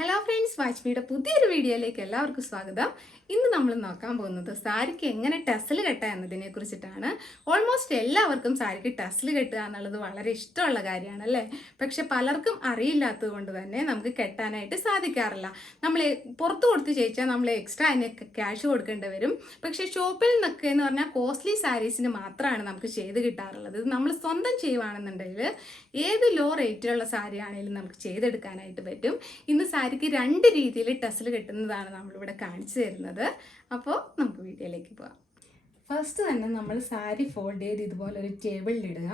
Hello friends, വാച്ച്മിയുടെ പുതിയൊരു വീഡിയോയിലേക്ക് എല്ലാവർക്കും സ്വാഗതം. ഇന്ന് നമ്മൾ നോക്കാൻ പോകുന്നത് സാരിക്ക് എങ്ങനെ ടെസൽ കെട്ടുക എന്നതിനെ കുറിച്ചിട്ടാണ്. ഓൾമോസ്റ്റ് എല്ലാവർക്കും സാരിക്ക് ടെസൽ കെട്ടുക എന്നുള്ളത് വളരെ ഇഷ്ടമുള്ള കാര്യമാണ് അല്ലേ. പക്ഷെ പലർക്കും അറിയില്ലാത്തത് കൊണ്ട് തന്നെ നമുക്ക് കെട്ടാനായിട്ട് സാധിക്കാറില്ല. നമ്മൾ പുറത്ത് കൊടുത്ത് ചോദിച്ചാൽ നമ്മൾ എക്സ്ട്രാ അതിനൊക്കെ ക്യാഷ് കൊടുക്കേണ്ടി വരും. പക്ഷെ ഷോപ്പിൽ നിന്നൊക്കെ എന്ന് പറഞ്ഞാൽ കോസ്റ്റ്ലി സാരീസിന് മാത്രമാണ് നമുക്ക് ചെയ്ത് കിട്ടാറുള്ളത്. നമ്മൾ സ്വന്തം ചെയ്യുവാണെന്നുണ്ടെങ്കിൽ ഏത് ലോ റേറ്റിലുള്ള സാരി ആണെങ്കിലും നമുക്ക് ചെയ്തെടുക്കാനായിട്ട് പറ്റും. ഇന്ന് സാരിക്ക് രണ്ട് രീതിയിൽ ടെസൽ കെട്ടുന്നതാണ് നമ്മളിവിടെ കാണിച്ചു തരുന്നത്. അപ്പോൾ നമുക്ക് വീഡിയോയിലേക്ക് പോകാം. ഫസ്റ്റ് തന്നെ നമ്മൾ സാരി ഫോൾഡ് ചെയ്ത് ഇതുപോലെ ഒരു ടേബിളിലിടുക.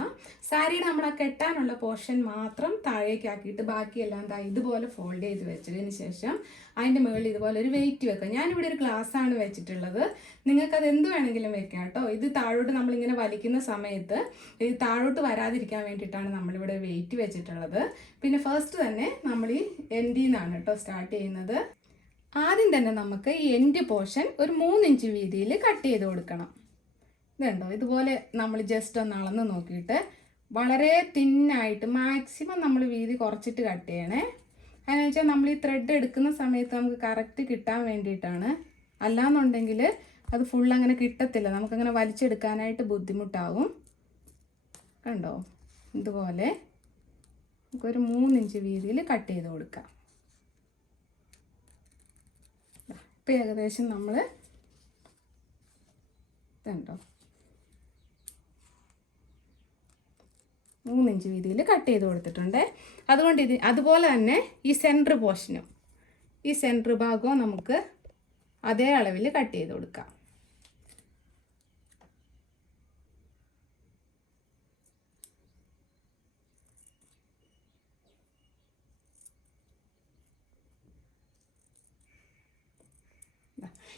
സാരിയുടെ നമ്മൾ ആ കെട്ടാനുള്ള പോർഷൻ മാത്രം താഴേക്കാക്കിയിട്ട് ബാക്കിയെല്ലാം ഇതുപോലെ ഫോൾഡ് ചെയ്ത് വെച്ചതിന് ശേഷം അതിൻ്റെ മുകളിൽ ഇതുപോലെ ഒരു വെയിറ്റ് വെക്കുക. ഞാനിവിടെ ഒരു ഗ്ലാസ്സാണ് വെച്ചിട്ടുള്ളത്. നിങ്ങൾക്കത് എന്ത് വേണമെങ്കിലും വെക്കാം കേട്ടോ. ഇത് താഴോട്ട് നമ്മളിങ്ങനെ വലിക്കുന്ന സമയത്ത് ഇത് താഴോട്ട് വരാതിരിക്കാൻ വേണ്ടിയിട്ടാണ് നമ്മളിവിടെ വെയിറ്റ് വെച്ചിട്ടുള്ളത്. പിന്നെ ഫസ്റ്റ് തന്നെ നമ്മൾ ഈ എൻഡിൽ നിന്നാണ് കേട്ടോ സ്റ്റാർട്ട് ചെയ്യുന്നത്. ആദ്യം തന്നെ നമുക്ക് ഈ എൻഡ് പോർഷൻ ഒരു 3 ഇഞ്ച് വീതിയിൽ കട്ട് ചെയ്ത് കൊടുക്കണം. ഇതുണ്ടോ, ഇതുപോലെ നമ്മൾ ജസ്റ്റ് ഒന്ന് അളന്ന് നോക്കിയിട്ട് വളരെ തിന്നായിട്ട് മാക്സിമം നമ്മൾ വീതി കുറച്ചിട്ട് കട്ട് ചെയ്യണേ. അതിനെന്ന് വെച്ചാൽ നമ്മൾ ഈ ത്രെഡ് എടുക്കുന്ന സമയത്ത് നമുക്ക് കറക്റ്റ് കിട്ടാൻ വേണ്ടിയിട്ടാണ്. അല്ലാന്നുണ്ടെങ്കിൽ അത് ഫുൾ അങ്ങനെ കിട്ടത്തില്ല, നമുക്കങ്ങനെ വലിച്ചെടുക്കാനായിട്ട് ബുദ്ധിമുട്ടാവും. കണ്ടോ, ഇതുപോലെ നമുക്കൊരു 3 ഇഞ്ച് വീതിയിൽ കട്ട് ചെയ്ത് കൊടുക്കാം. ഇപ്പം ഏകദേശം നമ്മൾ ഇതുണ്ടോ 3 ഇഞ്ച് വീതിയിൽ കട്ട് ചെയ്ത് കൊടുത്തിട്ടുണ്ട്. അതുകൊണ്ട് അതുപോലെ തന്നെ ഈ സെൻറ്റർ പോർഷനും ഈ സെൻറ്റർ ഭാഗവും നമുക്ക് അതേ അളവിൽ കട്ട് ചെയ്ത് കൊടുക്കാം.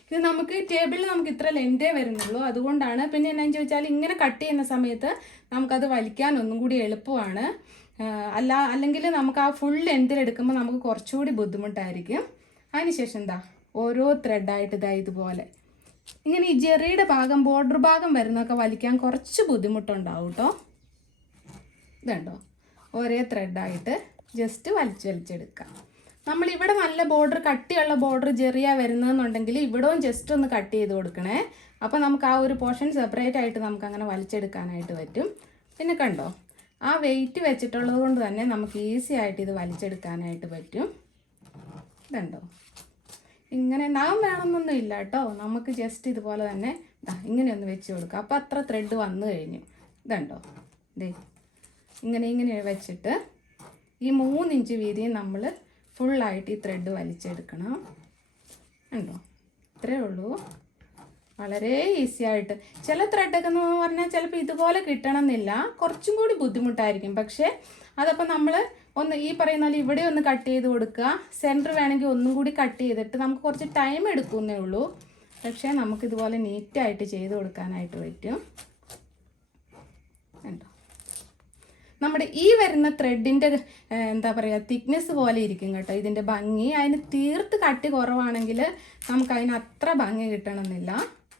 ഇത് നമുക്ക് ടേബിളിൽ നമുക്ക് ഇത്ര ലെന്തേ വരുന്നുള്ളൂ, അതുകൊണ്ടാണ്. പിന്നെ എന്നാന്ന് ചോദിച്ചാൽ ഇങ്ങനെ കട്ട് ചെയ്യുന്ന സമയത്ത് നമുക്കത് വലിക്കാൻ ഒന്നും കൂടി എളുപ്പമാണ്. അല്ലെങ്കിൽ നമുക്ക് ആ ഫുൾ ലെന്തിലെടുക്കുമ്പോൾ നമുക്ക് കുറച്ചുകൂടി ബുദ്ധിമുട്ടായിരിക്കും. അതിനുശേഷം ഓരോ ത്രെഡായിട്ട് ഇതുപോലെ ഇങ്ങനെ ഈ ജെറിയുടെ ഭാഗം ബോർഡർ ഭാഗം വരുന്നതൊക്കെ വലിക്കാൻ കുറച്ച് ബുദ്ധിമുട്ടുണ്ടാവും കേട്ടോ. ഇതുണ്ടോ, ഒരേ ത്രെഡായിട്ട് ജസ്റ്റ് വലിച്ചെടുക്കാം. നമ്മളിവിടെ നല്ല ബോർഡർ, കട്ടിയുള്ള ബോർഡർ ജെറിയ വരുന്നതെന്നുണ്ടെങ്കിൽ ഇവിടവും ജസ്റ്റ് ഒന്ന് കട്ട് ചെയ്ത് കൊടുക്കണേ. അപ്പോൾ നമുക്ക് ആ ഒരു പോർഷൻ സെപ്പറേറ്റ് ആയിട്ട് നമുക്ക് അങ്ങനെ വലിച്ചെടുക്കാനായിട്ട് പറ്റും. പിന്നെ കണ്ടോ, ആ വെയിറ്റ് വെച്ചിട്ടുള്ളത് കൊണ്ട് തന്നെ നമുക്ക് ഈസി ആയിട്ട് ഇത് വലിച്ചെടുക്കാനായിട്ട് പറ്റും. ഇതുണ്ടോ, ഇങ്ങനെ നാം വേണമെന്നൊന്നും ഇല്ല കേട്ടോ. നമുക്ക് ജസ്റ്റ് ഇതുപോലെ തന്നെ ഇങ്ങനെ ഒന്ന് വെച്ച് കൊടുക്കാം. അപ്പോൾ അത്ര ത്രെഡ് വന്നു കഴിഞ്ഞു. ഇതുണ്ടോ, ഇങ്ങനെ വെച്ചിട്ട് ഈ 3 ഇഞ്ച് വീതിയും നമ്മൾ ഫുള്ളായിട്ട് ഈ ത്രെഡ് വലിച്ചെടുക്കണം. ഉണ്ടോ, ഇത്രയേ ഉള്ളൂ. വളരെ ഈസി ആയിട്ട്. ചില ത്രെഡൊക്കെ എന്ന് പറഞ്ഞാൽ ചിലപ്പോൾ ഇതുപോലെ കിട്ടണമെന്നില്ല, കുറച്ചും കൂടി ബുദ്ധിമുട്ടായിരിക്കും. പക്ഷേ അതപ്പോൾ നമ്മൾ ഒന്ന് ഈ പറയുന്ന പോലെ ഇവിടെ ഒന്ന് കട്ട് ചെയ്ത് കൊടുക്കുക. സെൻറ്റർ വേണമെങ്കിൽ ഒന്നും കൂടി കട്ട് ചെയ്തിട്ട് നമുക്ക് കുറച്ച് ടൈം എടുക്കുന്നേ ഉള്ളൂ. പക്ഷേ നമുക്കിതുപോലെ നീറ്റായിട്ട് ചെയ്ത് കൊടുക്കാനായിട്ട് പറ്റും. ഉണ്ടോ, നമ്മുടെ ഈ വരുന്ന ത്രെഡിൻ്റെ എന്താ പറയുക തിക്നെസ് പോലെ ഇരിക്കും കേട്ടോ ഇതിൻ്റെ ഭംഗി. അതിന് തീർത്ത് കട്ടി കുറവാണെങ്കിൽ നമുക്ക് അതിന് അത്ര ഭംഗി കിട്ടണമെന്നില്ല.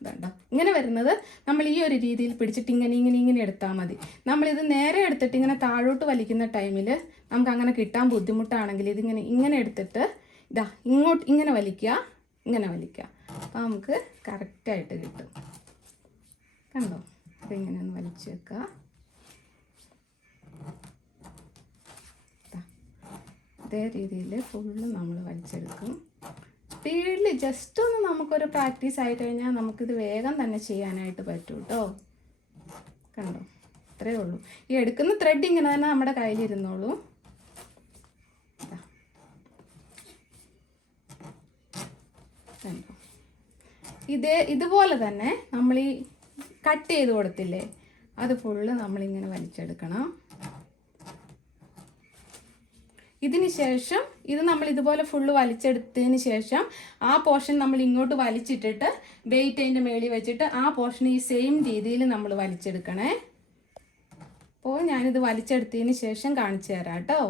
ഇതുണ്ടോ, ഇങ്ങനെ വരുന്നത് നമ്മൾ ഈ ഒരു രീതിയിൽ പിടിച്ചിട്ട് ഇങ്ങനെ എടുത്താൽ മതി. നമ്മളിത് നേരെ എടുത്തിട്ട് ഇങ്ങനെ താഴോട്ട് വലിക്കുന്ന ടൈമിൽ നമുക്ക് അങ്ങനെ കിട്ടാൻ ബുദ്ധിമുട്ടാണെങ്കിൽ ഇങ്ങനെ എടുത്തിട്ട് ഇങ്ങോട്ട് ഇങ്ങനെ വലിക്കുക. അപ്പോൾ നമുക്ക് കറക്റ്റായിട്ട് കിട്ടും. കണ്ടോ, ഇതിങ്ങനെ ഒന്ന് വലിച്ചു വെക്കുക. അതേ രീതിയിൽ ഫുള്ള് നമ്മൾ വലിച്ചെടുക്കും. സ്പീഡിൽ ജസ്റ്റ് ഒന്ന് നമുക്കൊരു പ്രാക്ടീസ് ആയി കഴിഞ്ഞാൽ നമുക്കിത് വേഗം തന്നെ ചെയ്യാനായിട്ട് പറ്റും കേട്ടോ. കണ്ടോ, ഇത്രയേ ഉള്ളൂ. ഈ എടുക്കുന്ന ത്രെഡ് ഇങ്ങനെ തന്നെ നമ്മുടെ കയ്യിലിരുന്നോളൂ. കണ്ടോ, ഇതുപോലെ തന്നെ നമ്മൾ ഈ കട്ട് ചെയ്ത് കൊടുത്തില്ലേ, അത് ഫുള്ള് നമ്മളിങ്ങനെ വലിച്ചെടുക്കണം. ഇതിന് ശേഷം ഇത് നമ്മൾ ഇതുപോലെ ഫുള്ള് വലിച്ചെടുത്തതിന് ശേഷം ആ പോർഷൻ നമ്മൾ ഇങ്ങോട്ട് വലിച്ചിട്ടിട്ട് വെയിറ്റ് അതിൻ്റെ മേളിൽ വെച്ചിട്ട് ആ പോർഷൻ ഈ സെയിം രീതിയിൽ നമ്മൾ വലിച്ചെടുക്കണേ. അപ്പോൾ ഞാനിത് വലിച്ചെടുത്തതിന് ശേഷം കാണിച്ചു തരാം കേട്ടോ.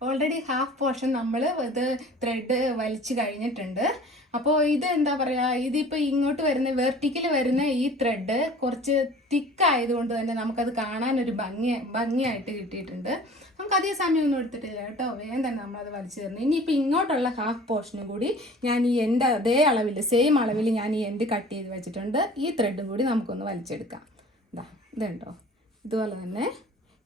ഓൾറെഡി ഹാഫ് പോർഷൻ നമ്മൾ ഇത് ത്രെഡ് വലിച്ചു കഴിഞ്ഞിട്ടുണ്ട്. അപ്പോൾ ഇത് എന്താ പറയുക, ഇതിപ്പോൾ ഇങ്ങോട്ട് വരുന്ന വെർട്ടിക്കൽ വരുന്ന ഈ ത്രെഡ് കുറച്ച് തിക്ക് ആയതുകൊണ്ട് തന്നെ നമുക്കത് കാണാനൊരു ഭംഗിയായിട്ട് കിട്ടിയിട്ടുണ്ട്. നമുക്ക് അധികം സമയമൊന്നും എടുത്തിട്ടില്ല കേട്ടോ, വേഗം തന്നെ നമ്മളത് വലിച്ചു തരുന്നു. ഇനിയിപ്പോൾ ഇങ്ങോട്ടുള്ള ഹാഫ് പോർഷനും കൂടി ഞാൻ ഈ എൻ്റെ അതേ അളവിൽ സെയിം അളവിൽ ഞാൻ ഈ എൻഡ് കട്ട് ചെയ്ത് വെച്ചിട്ടുണ്ട്. ഈ ത്രെഡും കൂടി നമുക്കൊന്ന് വലിച്ചെടുക്കാം. ഇതുണ്ടോ, ഇതുപോലെ തന്നെ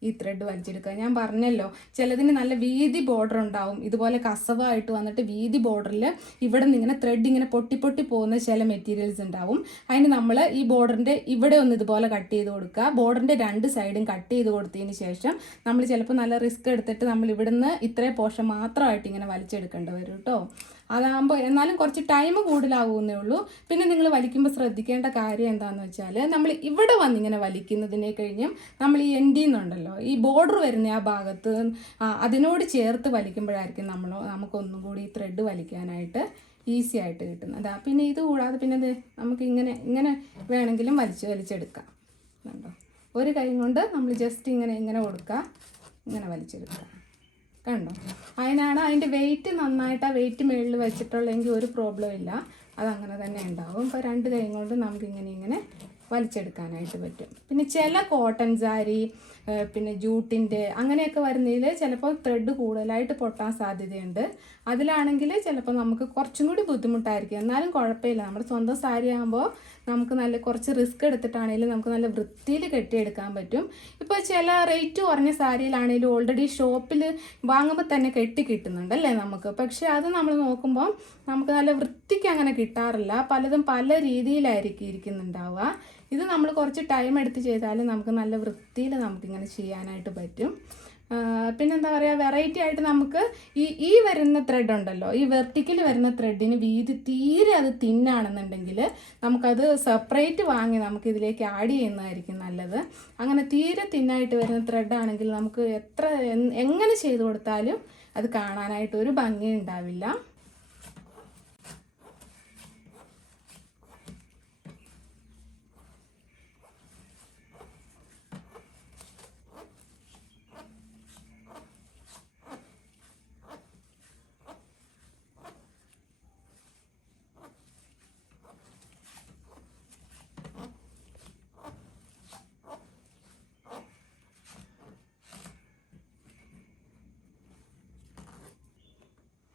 ഈ ത്രെഡ് വലിച്ചെടുക്കുക. ഞാൻ പറഞ്ഞല്ലോ ചിലതിന് നല്ല വീതി ബോർഡർ ഉണ്ടാവും, ഇതുപോലെ കസവായിട്ട് വന്നിട്ട് വീതി ബോർഡറിൽ ഇവിടെ നിന്ന് ഇങ്ങനെ ത്രെഡ് ഇങ്ങനെ പൊട്ടി പൊട്ടി പോകുന്ന ചില മെറ്റീരിയൽസ് ഉണ്ടാവും. അതിന് നമ്മൾ ഈ ബോർഡറിൻ്റെ ഇവിടെ ഒന്ന് ഇതുപോലെ കട്ട് ചെയ്ത് കൊടുക്കുക. ബോർഡറിൻ്റെ രണ്ട് സൈഡും കട്ട് ചെയ്ത് കൊടുത്തതിന് ശേഷം നമ്മൾ ചിലപ്പോൾ നല്ല റിസ്ക് എടുത്തിട്ട് നമ്മൾ ഇവിടുന്ന് ഇത്രയും പോർഷൻ മാത്രമായിട്ട് ഇങ്ങനെ വലിച്ചെടുക്കേണ്ടി വരും കേട്ടോ. അതാകുമ്പോൾ എന്നാലും കുറച്ച് ടൈം കൂടുതലാവുന്നേ ഉള്ളൂ. പിന്നെ നിങ്ങൾ വലിക്കുമ്പോൾ ശ്രദ്ധിക്കേണ്ട കാര്യം എന്താണെന്ന് വെച്ചാൽ, നമ്മൾ ഇവിടെ വന്നിങ്ങനെ വലിക്കുന്നതിനെ കഴിഞ്ഞും നമ്മൾ ഈ എൻഡിൽ നിന്നുണ്ടല്ലോ ഈ ബോർഡർ വരുന്ന ആ ഭാഗത്ത് അതിനോട് ചേർത്ത് വലിക്കുമ്പോഴായിരിക്കും നമുക്കൊന്നും കൂടി ഈ ത്രെഡ് വലിക്കാനായിട്ട് ഈസി ആയിട്ട് കിട്ടുന്നത്. പിന്നെ ഇത് കൂടാതെ പിന്നെ നമുക്ക് ഇങ്ങനെ വേണമെങ്കിലും വലിച്ചെടുക്കാം. കണ്ടോ, ഒരു കൈ കൊണ്ട് നമ്മൾ ജസ്റ്റ് ഇങ്ങനെ കൊടുക്കുക, ഇങ്ങനെ വലിച്ചെടുക്കുക. കണ്ടോ, അതിനാണ് അതിൻ്റെ വെയിറ്റ് നന്നായിട്ട് ആ വെയിറ്റ് മുകളിൽ വെച്ചിട്ടുള്ളെങ്കിൽ ഒരു പ്രോബ്ലം ഇല്ല, അതങ്ങനെ തന്നെ ഉണ്ടാവും. ഇപ്പോൾ രണ്ട് കൈ കൊണ്ട് നമുക്കിങ്ങനെ വലിച്ചെടുക്കാനായിട്ട് പറ്റും. പിന്നെ ചില കോട്ടൺ സാരി പിന്നെ ജൂട്ടിൻ്റെ അങ്ങനെയൊക്കെ വരുന്നതിൽ ചിലപ്പോൾ ത്രെഡ് കൂടുതലായിട്ട് പൊട്ടാൻ സാധ്യതയുണ്ട്. അതിലാണെങ്കിൽ ചിലപ്പോൾ നമുക്ക് കുറച്ചും കൂടി ബുദ്ധിമുട്ടായിരിക്കും. എന്നാലും കുഴപ്പമില്ല, നമ്മുടെ സ്വന്തം സാരി ആകുമ്പോൾ നമുക്ക് കുറച്ച് റിസ്ക് എടുത്തിട്ടാണെങ്കിലും നമുക്ക് നല്ല വൃത്തിയിൽ കെട്ടിയെടുക്കാൻ പറ്റും. ഇപ്പോൾ ചില റേറ്റ് കുറഞ്ഞ സാരിയിലാണെങ്കിലും ഓൾറെഡി ഷോപ്പിൽ വാങ്ങുമ്പോൾ തന്നെ കെട്ടി കിട്ടുന്നുണ്ടല്ലേ നമുക്ക്. പക്ഷേ അത് നമ്മൾ നോക്കുമ്പോൾ നമുക്ക് നല്ല വൃത്തിക്ക് അങ്ങനെ കിട്ടാറില്ല, പലതും പല രീതിയിലായിരിക്കും ഇരിക്കുന്നുണ്ടാവുക. ഇത് നമ്മൾ കുറച്ച് ടൈം എടുത്ത് ചെയ്താൽ നമുക്ക് നല്ല വൃത്തിയിൽ നമുക്കിങ്ങനെ ചെയ്യാനായിട്ട് പറ്റും. പിന്നെന്താ പറയുക, വെറൈറ്റി ആയിട്ട് നമുക്ക് ഈ വരുന്ന ത്രെഡ് ഉണ്ടല്ലോ, ഈ വെർട്ടിക്കൽ വരുന്ന ത്രെഡിന് വീതി തീരെ അത് തിന്നാണെന്നുണ്ടെങ്കിൽ നമുക്കത് സെപ്പറേറ്റ് വാങ്ങി നമുക്ക് ഇതിലേക്ക് ആഡ് ചെയ്യുന്നതായിരിക്കും നല്ലത്. അങ്ങനെ തീരെ തിന്നായിട്ട് വരുന്ന ത്രെഡാണെങ്കിൽ നമുക്ക് എങ്ങനെ ചെയ്ത് കൊടുത്താലും അത് കാണാനായിട്ട് ഒരു ഭംഗി ഉണ്ടാവില്ല.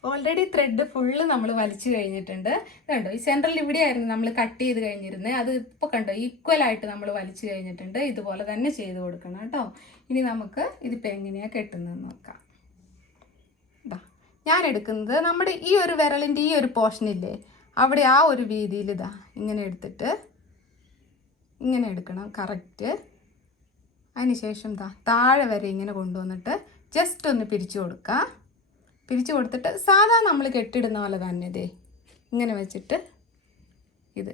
ഓൾറെഡി ത്രെഡ് ഫുള്ള് നമ്മൾ വലിച്ചു കഴിഞ്ഞിട്ടുണ്ട്. കണ്ടോ, ഈ സെൻട്രൽ ഇവിടെയായിരുന്നു നമ്മൾ കട്ട് ചെയ്ത് കഴിഞ്ഞിരുന്നത്, അത് ഇപ്പോൾ കണ്ടോ ഈക്വലായിട്ട് നമ്മൾ വലിച്ചു കഴിഞ്ഞിട്ടുണ്ട്. ഇതുപോലെ തന്നെ ചെയ്ത് കൊടുക്കണം കേട്ടോ. ഇനി നമുക്ക് ഇതിപ്പോൾ എങ്ങനെയാണ് കെട്ടുന്നതെന്ന് നോക്കാം. ഞാൻ എടുക്കുന്നത് നമ്മുടെ ഈ ഒരു വിരലിൻ്റെ ഈ ഒരു പോർഷനില്ലേ, അവിടെ ആ ഒരു വീതിയിൽ ഇങ്ങനെ എടുത്തിട്ട് ഇങ്ങനെ എടുക്കണം കറക്റ്റ്. അതിനുശേഷം താഴെ വരെ ഇങ്ങനെ കൊണ്ടുവന്നിട്ട് ജസ്റ്റ് ഒന്ന് പിരിച്ചു കൊടുക്കുക. പിരിച്ചു കൊടുത്തിട്ട് സാധാ നമ്മൾ കെട്ടിടുന്ന പോലെ തന്നെ ഇങ്ങനെ വെച്ചിട്ട് ഇത്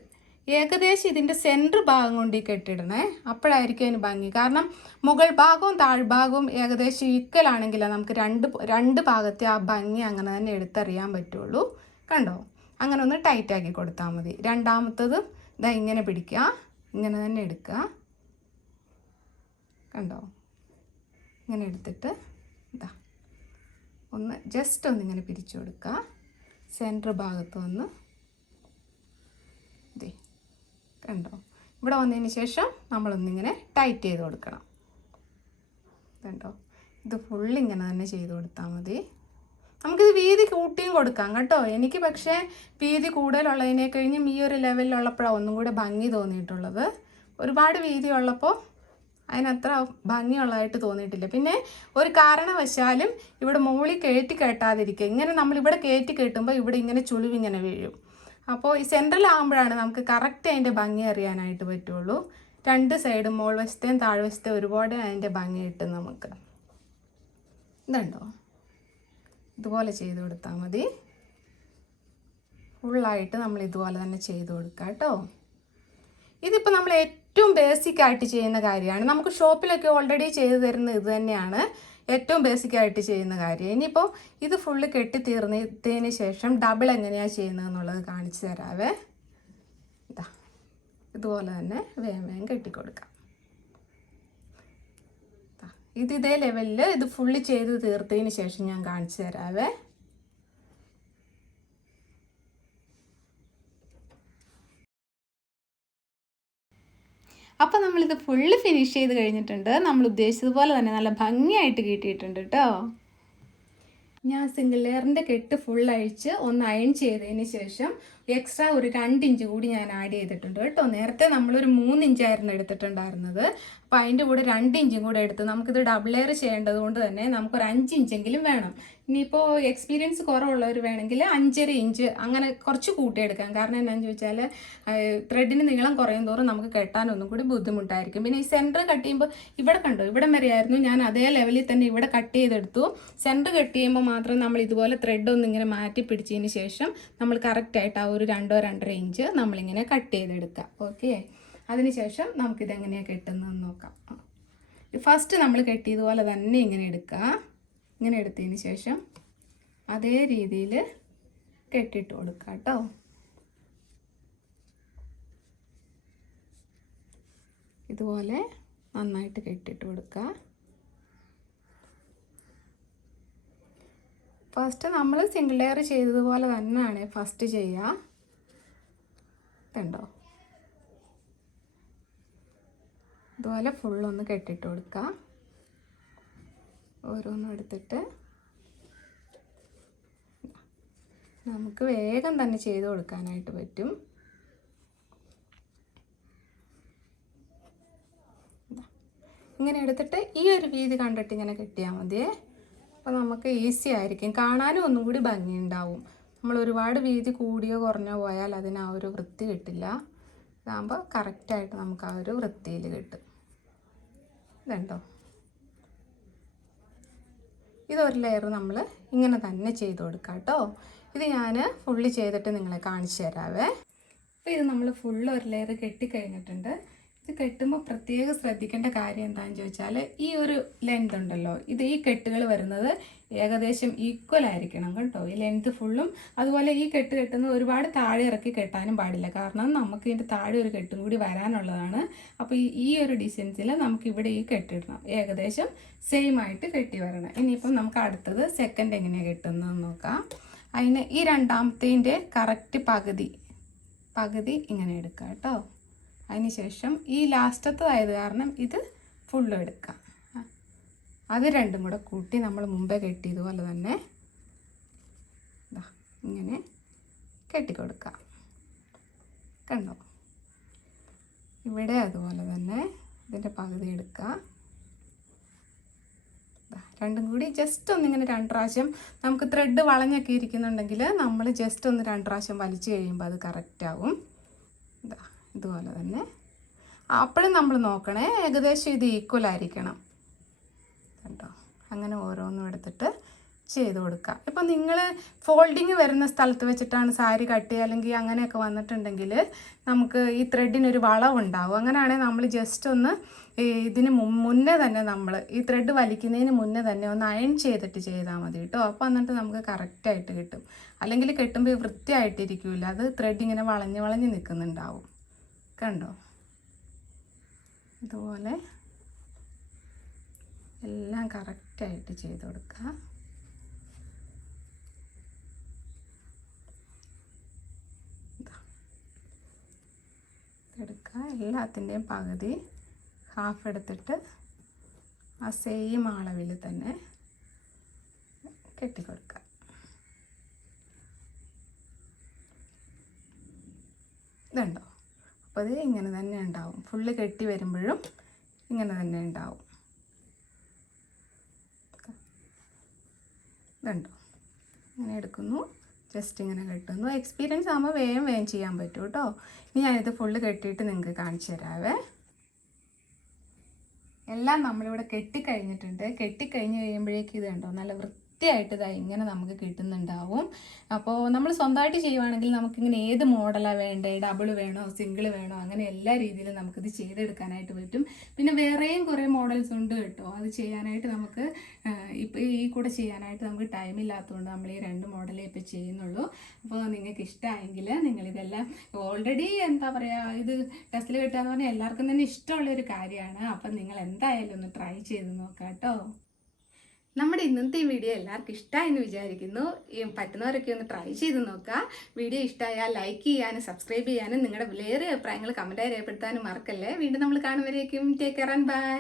ഏകദേശം ഇതിൻ്റെ സെൻറ്റർ ഭാഗം കൊണ്ട് ഈ കെട്ടിടണേ, അപ്പോഴായിരിക്കും അതിന് ഭംഗി. കാരണം മുകൾ ഭാഗവും താഴ്ഭാഗവും ഏകദേശം ഈക്വലാണെങ്കിൽ നമുക്ക് രണ്ട് ഭാഗത്തെ ആ ഭംഗി അങ്ങനെ തന്നെ എടുത്തറിയാൻ പറ്റുള്ളൂ. കണ്ടോ, അങ്ങനെ ഒന്ന് ടൈറ്റാക്കി കൊടുത്താൽ മതി. രണ്ടാമത്തതും ഇങ്ങനെ പിടിക്കുക, ഇങ്ങനെ തന്നെ എടുക്കുക. കണ്ടോ, ഇങ്ങനെ എടുത്തിട്ട് ഒന്ന് ജസ്റ്റ് ഒന്നിങ്ങനെ പിരിച്ചു കൊടുക്കുക. സെൻറ്റർ ഭാഗത്ത് വന്ന് കണ്ടോ, ഇവിടെ വന്നതിന് ശേഷം നമ്മളൊന്നിങ്ങനെ ടൈറ്റ് ചെയ്ത് കൊടുക്കണം. കണ്ടോ, ഇത് ഫുള്ളിങ്ങനെ തന്നെ ചെയ്ത് കൊടുത്താൽ മതി. നമുക്കിത് വീതി കൂട്ടിയും കൊടുക്കാം കേട്ടോ. എനിക്ക് പക്ഷേ വീതി കൂടുതലുള്ളതിനെ കഴിഞ്ഞും ഈ ഒരു ലെവലിലുള്ളപ്പോഴാണ് ഒന്നും കൂടെ ഭംഗി തോന്നിയിട്ടുള്ളത്. ഒരുപാട് വീതി ഉള്ളപ്പോൾ അതിനത്ര ഭംഗിയുള്ളതായിട്ട് തോന്നിയിട്ടില്ല. പിന്നെ ഒരു കാരണവശാലും ഇവിടെ മുകളിൽ കയറ്റാതിരിക്കുക. ഇങ്ങനെ നമ്മളിവിടെ കയറ്റി കെട്ടുമ്പോൾ ഇവിടെ ഇങ്ങനെ ചുളിവിങ്ങനെ വീഴും. അപ്പോൾ ഈ സെൻട്രലാകുമ്പോഴാണ് നമുക്ക് കറക്റ്റ് അതിൻ്റെ ഭംഗി അറിയാനായിട്ട് പറ്റുള്ളൂ. രണ്ട് സൈഡും മുകൾ വശത്തെയും താഴ്വശത്തെയും ഒരുപാട് അതിൻ്റെ ഭംഗി കിട്ടും നമുക്ക്. ഇതുണ്ടോ, ഇതുപോലെ ചെയ്ത് കൊടുത്താൽ മതി. ഫുള്ളായിട്ട് നമ്മൾ ഇതുപോലെ തന്നെ ചെയ്ത് കൊടുക്കുക കേട്ടോ. ഇതിപ്പോൾ നമ്മൾ ഏറ്റവും ബേസിക് ആയിട്ട് ചെയ്യുന്ന കാര്യമാണ്. നമുക്ക് ഷോപ്പിലൊക്കെ ഓൾറെഡി ചെയ്ത് തരുന്ന ഇത് തന്നെയാണ് ഏറ്റവും ബേസിക് ആയിട്ട് ചെയ്യുന്ന കാര്യം. ഇനിയിപ്പോൾ ഇത് ഫുള്ള് കെട്ടിത്തീർന്നതിന് ശേഷം ഡബിൾ എങ്ങനെയാണ് ചെയ്യുന്നതെന്നുള്ളത് കാണിച്ചു തരാവേ. ഇതുപോലെ തന്നെ വേഗം കെട്ടിക്കൊടുക്കാം. ഇതേ ലെവലിൽ ഇത് ഫുള്ള് ചെയ്ത് തീർത്തതിന് ശേഷം ഞാൻ കാണിച്ചു തരാവേ. അപ്പോൾ നമ്മളിത് ഫുള്ള് ഫിനിഷ് ചെയ്ത് കഴിഞ്ഞിട്ടുണ്ട്. നമ്മൾ ഉദ്ദേശിച്ചതുപോലെ തന്നെ നല്ല ഭംഗിയായിട്ട് കിട്ടിയിട്ടുണ്ട് കേട്ടോ. ഞാൻ സിംഗിൾ ലെയറിൻ്റെ കെട്ട് ഫുൾ അഴിച്ച് ഒന്ന് അയൺ ചെയ്തതിന് ശേഷം എക്സ്ട്രാ ഒരു 2 ഇഞ്ച് കൂടി ഞാൻ ആഡ് ചെയ്തിട്ടുണ്ട് കേട്ടോ. നേരത്തെ നമ്മളൊരു 3 ഇഞ്ചായിരുന്നു എടുത്തിട്ടുണ്ടായിരുന്നത്. അപ്പോൾ അതിൻ്റെ കൂടെ 2 ഇഞ്ചും കൂടെ എടുത്ത് നമുക്കിത് ഡബിൾ ലെയർ ചെയ്യേണ്ടത് കൊണ്ട് തന്നെ നമുക്കൊരു 5 ഇഞ്ചെങ്കിലും വേണം. ഇനിയിപ്പോൾ എക്സ്പീരിയൻസ് കുറവുള്ളവർ വേണമെങ്കിൽ 5.5 ഇഞ്ച് അങ്ങനെ കുറച്ച് കൂട്ടിയെടുക്കാം. കാരണം എന്താണെന്ന് ചോദിച്ചാൽ ത്രെഡിന് നീളം കുറയും തോറും നമുക്ക് കെട്ടാനൊന്നും കൂടി ബുദ്ധിമുട്ടായിരിക്കും. പിന്നെ ഈ സെൻറ്റർ കട്ട് ചെയ്യുമ്പോൾ ഇവിടെ കണ്ടോ, ഇവിടെ വരെയായിരുന്നു ഞാൻ അതേ ലെവലിൽ തന്നെ ഇവിടെ കട്ട് ചെയ്തെടുത്തു. സെൻറ്റർ കട്ട് ചെയ്യുമ്പോൾ മാത്രം നമ്മൾ ഇതുപോലെ ത്രെഡ് ഒന്ന് ഇങ്ങനെ മാറ്റി പിടിച്ചതിന് ശേഷം നമ്മൾ കറക്റ്റായിട്ട് ആ ഒരു 2-2.5 ഇഞ്ച് നമ്മളിങ്ങനെ കട്ട് ചെയ്തെടുക്കാം. ഓക്കെ, അതിനുശേഷം നമുക്കിതെങ്ങനെയാണ് കെട്ടുന്നതെന്ന് നോക്കാം. ഫസ്റ്റ് നമ്മൾ കെട്ടിയതുപോലെ തന്നെ ഇങ്ങനെ എടുക്കുക. ഇങ്ങനെ എടുത്തതിന് ശേഷം അതേ രീതിയിൽ കെട്ടിയിട്ട് കൊടുക്കുക കേട്ടോ. ഇതുപോലെ നന്നായിട്ട് കെട്ടിയിട്ട് കൊടുക്കുക. ഫസ്റ്റ് നമ്മൾ സിംഗിൾ ലെയർ ചെയ്തതുപോലെ തന്നെയാണ് ഫസ്റ്റ് ചെയ്യുക. കണ്ടോ, ഇതുപോലെ ഫുള്ളൊന്ന് കെട്ടിയിട്ട് കൊടുക്കുക. ഓരോന്നും എടുത്തിട്ട് നമുക്ക് വേഗം തന്നെ ചെയ്ത് കൊടുക്കാനായിട്ട് പറ്റും. ഇങ്ങനെ എടുത്തിട്ട് ഈ ഒരു വീതി കണ്ടിട്ട് ഇങ്ങനെ കെട്ടിയാൽ മതിയേ. അപ്പോൾ നമുക്ക് ഈസി ആയിരിക്കും, കാണാനും ഒന്നും കൂടി ഭംഗിയുണ്ടാവും. നമ്മൾ ഒരുപാട് വീതി കൂടിയോ കുറഞ്ഞോ പോയാൽ അതിന് ആ ഒരു വൃത്തി കിട്ടില്ല. ഇതാകുമ്പോൾ കറക്റ്റായിട്ട് നമുക്ക് ആ ഒരു വൃത്തിയിൽ കിട്ടും. ഇതുണ്ടോ, ഇതൊരു ലെയർ നമ്മൾ ഇങ്ങനെ തന്നെ ചെയ്ത് കൊടുക്കാം കേട്ടോ. ഇത് ഞാൻ ഫുള്ള് ചെയ്തിട്ട് നിങ്ങളെ കാണിച്ചു തരാവേ. അപ്പോൾ ഇത് നമ്മൾ ഫുള്ള് ഒരു ലെയർ കെട്ടിക്കഴിഞ്ഞിട്ടുണ്ട്. ഇത് കെട്ടുമ്പോൾ പ്രത്യേകം ശ്രദ്ധിക്കേണ്ട കാര്യം എന്താണെന്ന് ചോദിച്ചാൽ ഈ ഒരു ലെങ്ത് ഉണ്ടല്ലോ, ഇത് ഈ കെട്ടുകൾ വരുന്നത് ഏകദേശം ഈക്വൽ ആയിരിക്കണം കേട്ടോ, ഈ ലെങ്ത് ഫുള്ളും. അതുപോലെ ഈ കെട്ട് കെട്ടുന്നത് ഒരുപാട് താഴെ ഇറക്കി കെട്ടാനും പാടില്ല, കാരണം നമുക്ക് ഇതിൻ്റെ താഴെ ഒരു കെട്ടും കൂടി വരാനുള്ളതാണ്. അപ്പോൾ ഈ ഒരു ഡിസ്റ്റൻസിൽ നമുക്കിവിടെ ഈ കെട്ടിടണം, ഏകദേശം സെയിം ആയിട്ട് കെട്ടി വരണം. ഇനിയിപ്പം നമുക്ക് അടുത്തത് സെക്കൻഡ് എങ്ങനെയാണ് കെട്ടുന്നതെന്ന് നോക്കാം. അതിന് ഈ രണ്ടാമത്തേൻ്റെ കറക്റ്റ് പകുതി ഇങ്ങനെ എടുക്കുക കേട്ടോ. അതിനുശേഷം ഈ ലാസ്റ്റത്തതായത് കാരണം ഇത് ഫുള്ളും എടുക്കാം. അത് രണ്ടും കൂടെ കൂട്ടി നമ്മൾ മുമ്പേ കെട്ടിയതുപോലെ തന്നെ ഇങ്ങനെ കെട്ടിക്കൊടുക്കാം. കണ്ടോ, ഇവിടെ അതുപോലെ തന്നെ ഇതിൻ്റെ പകുതി എടുക്കുക. രണ്ടും കൂടി ജസ്റ്റ് ഒന്നിങ്ങനെ 2 പ്രാവശ്യം, നമുക്ക് ത്രെഡ് വളഞ്ഞൊക്കെ ഇരിക്കുന്നുണ്ടെങ്കിൽ നമ്മൾ ജസ്റ്റ് ഒന്ന് 2 പ്രാവശ്യം വലിച്ചു കഴിയുമ്പോൾ അത് കറക്റ്റാവും. ഇതുപോലെ തന്നെ അപ്പോഴും നമ്മൾ നോക്കണേ, ഏകദേശം ഇത് ഈക്വൽ ആയിരിക്കണം കേട്ടോ. അങ്ങനെ ഓരോന്നും എടുത്തിട്ട് ചെയ്ത് കൊടുക്കുക. ഇപ്പം നിങ്ങൾ ഫോൾഡിങ് വരുന്ന സ്ഥലത്ത് വെച്ചിട്ടാണ് സാരി കട്ട് ചെയ്യുക അല്ലെങ്കിൽ അങ്ങനെയൊക്കെ വന്നിട്ടുണ്ടെങ്കിൽ നമുക്ക് ഈ ത്രെഡിനൊരു വളവുണ്ടാവും. അങ്ങനെയാണെങ്കിൽ നമ്മൾ ജസ്റ്റ് ഒന്ന് ഇതിന് മുന്നേ തന്നെ നമ്മൾ ഈ ത്രെഡ് വലിക്കുന്നതിന് മുന്നേ തന്നെ ഒന്ന് അയൺ ചെയ്തിട്ട് ചെയ്താൽ മതി കേട്ടോ. അപ്പോൾ എന്നിട്ട് നമുക്ക് കറക്റ്റായിട്ട് കിട്ടും. അല്ലെങ്കിൽ കെട്ടുമ്പോൾ വൃത്തിയായിട്ടിരിക്കില്ല, അത് ത്രെഡ് ഇങ്ങനെ വളഞ്ഞ് നിൽക്കുന്നുണ്ടാവും. കണ്ടോ, ഇതുപോലെ എല്ലാം കറക്റ്റായിട്ട് ചെയ്ത് കൊടുക്കുക. എടുക്കുക, എല്ലാത്തിൻ്റെയും പകുതി ഹാഫ് എടുത്തിട്ട് ആ സെയിം അളവിൽ തന്നെ കെട്ടിക്കൊടുക്കുക. ഇതുണ്ടോ, അപ്പോൾ അത് ഇങ്ങനെ തന്നെ ഉണ്ടാവും. ഫുള്ള് കെട്ടി വരുമ്പോഴും ഇങ്ങനെ തന്നെ ഉണ്ടാവും. ഇതുണ്ടോ, ഇങ്ങനെ എടുക്കുന്നു, ജസ്റ്റ് ഇങ്ങനെ കെട്ടുന്നു. എക്സ്പീരിയൻസ് ആകുമ്പോൾ വേഗം ചെയ്യാൻ പറ്റും കേട്ടോ. ഇനി ഞാനിത് ഫുള്ള് കെട്ടിയിട്ട് നിങ്ങൾക്ക് കാണിച്ചു തരാവേ. എല്ലാം നമ്മളിവിടെ കെട്ടിക്കഴിഞ്ഞിട്ടുണ്ട്. കെട്ടിക്കഴിഞ്ഞ് കഴിയുമ്പോഴേക്കും ഇത് കണ്ടോ, നല്ല വൃത്തിയായിട്ട് ഇങ്ങനെ നമുക്ക് കിട്ടുന്നുണ്ടാവും. അപ്പോൾ നമ്മൾ സ്വന്തമായിട്ട് ചെയ്യുവാണെങ്കിൽ നമുക്കിങ്ങനെ ഏത് മോഡലാണ് വേണ്ടത്, ഡബിൾ വേണോ സിംഗിൾ വേണോ, അങ്ങനെ എല്ലാ രീതിയിലും നമുക്കിത് ചെയ്തെടുക്കാനായിട്ട് പറ്റും. പിന്നെ വേറെയും കുറേ മോഡൽസ് ഉണ്ട് കേട്ടോ. അത് ചെയ്യാനായിട്ട് നമുക്ക് ഇപ്പോൾ ഈ കൂടെ ചെയ്യാനായിട്ട് നമുക്ക് ടൈം ഇല്ലാത്തതുകൊണ്ട് നമ്മൾ ഈ 2 മോഡലേ ഇപ്പോൾ ചെയ്യുന്നുള്ളൂ. അപ്പോൾ നിങ്ങൾക്ക് ഇഷ്ടമായെങ്കിൽ നിങ്ങളിതെല്ലാം ഓൾറെഡി എന്താ പറയുക, ഇത് ടെസ്റ്റിൽ കിട്ടുക എന്ന് പറഞ്ഞാൽ എല്ലാവർക്കും തന്നെ ഇഷ്ടമുള്ളൊരു കാര്യമാണ്. അപ്പം നിങ്ങൾ എന്തായാലും ഒന്ന് ട്രൈ ചെയ്ത് നോക്കാം കേട്ടോ. നമ്മുടെ ഇന്നത്തെ വീഡിയോ എല്ലാവർക്കും ഇഷ്ടമായെന്ന് വിചാരിക്കുന്നു. പറ്റുന്നവരൊക്കെ ഒന്ന് ട്രൈ ചെയ്ത് നോക്കുക. വീഡിയോ ഇഷ്ടമായാൽ ലൈക്ക് ചെയ്യാനും സബ്സ്ക്രൈബ് ചെയ്യാനും നിങ്ങളുടെ വിലയേറിയ അഭിപ്രായങ്ങൾ കമൻറ്റായി രേഖപ്പെടുത്താനും മറക്കല്ലേ. വീണ്ടും നമ്മൾ കാണുമ്പോഴേക്കും ടേക്ക് കെയർ ആൻഡ് ബൈ.